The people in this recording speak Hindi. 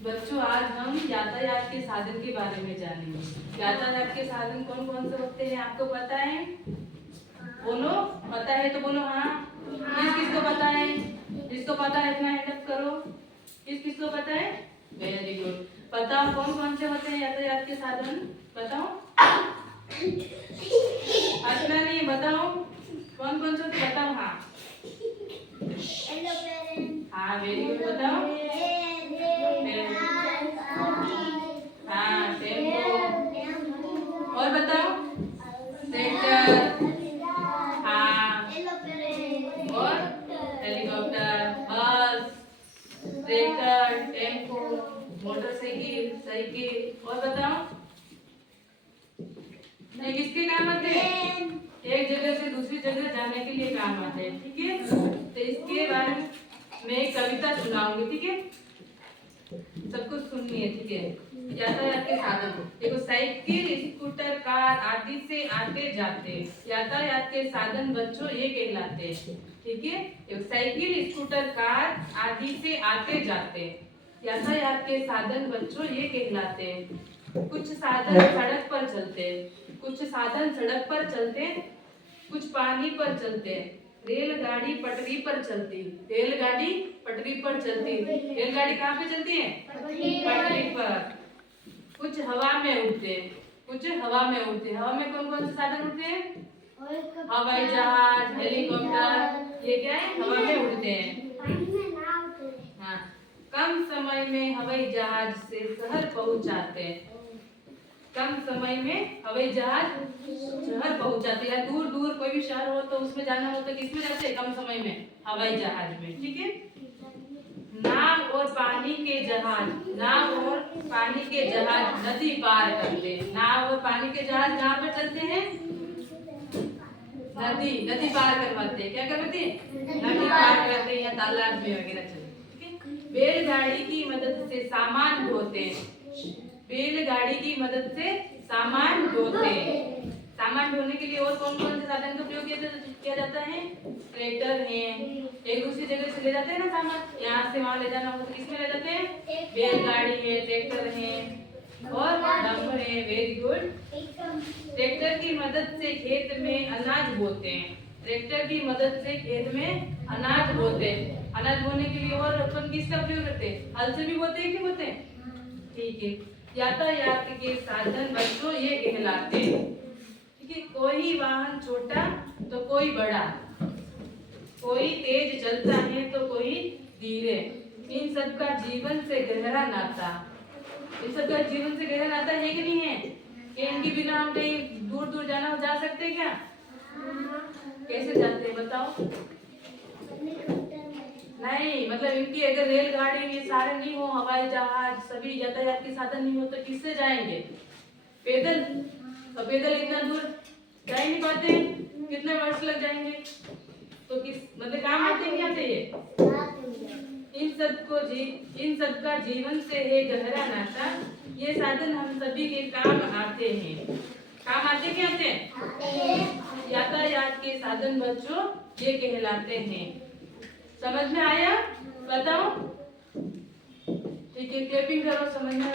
बच्चों, आज हम यातायात के साधन के बारे में जानेंगे। यातायात के साधन कौन कौन से होते हैं आपको पता है? बोलो, पता है तो बोलो हाँ। किस किस को पता है? जिसको पता है अपना हैंड अप करो। किस किस को पता है? Very good. बताओ कौन कौन से होते हैं यातायात के साधन? बताओ। हंसना नहीं, बताओ कौन कौन से बताओ। हाँ हाँ, वेरी गुड। बताओ। हाँ, टेम्पो। और बताओ। ट्रैक्टर। हाँ, और हेलीकॉप्टर, बस, ट्रैक्टर, टेम्पो, मोटरसाइकिल, साइकिल। और बताओ। ये किसके काम आते हैं? एक जगह से दूसरी जगह जाने के लिए काम आते हैं। ठीक है, तो इसके बारे में मैं एक कविता सुनाऊंगी। ठीक है, सबको सुननी है। ठीक है, यातायात के साधन देखो, साइकिल, स्कूटर, कार आदि से आते जाते यातायात के साधन बच्चों ये कहलाते हैं। ठीक है, देखो साइकिल, स्कूटर, कार आदि से आते जाते यातायात के साधन बच्चों ये कहलाते हैं। कुछ साधन सड़क पर चलते, कुछ साधन सड़क पर चलते, कुछ पानी पर चलते, रेलगाड़ी पटरी पर चलती। रेलगाड़ी पटरी पर चलती। रेलगाड़ी कहाँ पे चलती है? पटरी पर। कुछ हवा में उड़ते, कुछ हवा में उड़ते। हवा में कौन कौन से साधन उड़ते हैं? हवाई जहाज, हेलीकॉप्टर, ये क्या है? हवा में उड़ते हैं। हाँ, कम समय में हवाई जहाज से शहर पहुंचाते। कम समय में हवाई जहाज शहर पहुंचाते हैं। दूर दूर कोई भी शहर हो तो उसमें जाना हो तो किसमें जाते हैं? कम समय में हवाई जहाज में। ठीक है, नाव और पानी के जहाज, नाव और पानी के जहाज नदी पार करते हैं। नाव और पानी के जहाज कहाँ पर चलते हैं? नदी पार करवाते हैं। क्या करवाते हैं? नदी पार करते हैं या तालाब में वगैरह चलते हैं। ठीक है, बैलगाड़ी की मदद से सामान ढोते हैं। बैलगाड़ी की मदद से सामान ढोते। सामान ढोने के लिए और कौन कौन से साधन का प्रयोग किया जाता है? ट्रैक्टर है, एक दूसरी जगह से ले जाते हैं ना सामान, यहाँ से वहाँ ले जाना हो तो किसमें ले जाते हैं? बैलगाड़ी है, ट्रैक्टर है और डंपर है। Very good. ट्रैक्टर की मदद से खेत में अनाज बोते हैं। ट्रैक्टर की मदद से खेत में अनाज बोते हैं। अनाज बोने के लिए और अपन किसका प्रयोग करते हैं? हल से भी बोते हैं कि बोते हैं? ठीक है, यातायात के साधन बच्चों ये कहलाते हैं। ठीक है, कोई वाहन छोटा तो कोई बड़ा, कोई तेज चलता है तो कोई धीरे। इन सब का जीवन से गहरा नाता, इन सब का जीवन से गहरा नाता है कि नहीं है? कि इनके बिना हम कहीं दूर दूर जाना हो जा सकते क्या? कैसे जाते हैं बताओ? नहीं, मतलब इनकी अगर रेलगाड़ी ये सारे नहीं हो, हवाई जहाज सभी यातायात के साधन नहीं हो तो किससे जाएंगे? पैदल। तो पैदल इतना दूर जा ही नहीं पाते, कितने वर्ष लग जाएंगे। तो किस मतलब काम आते नहीं आते ये? इन सब का जीवन से है गहरा नाता। ये साधन हम सभी के काम आते हैं। काम आते क्या आते हैं? यातायात के साधन बच्चों ये कहलाते हैं। समझ में आया? बताओ। ठीक है, क्लैपिंग करो। समझ में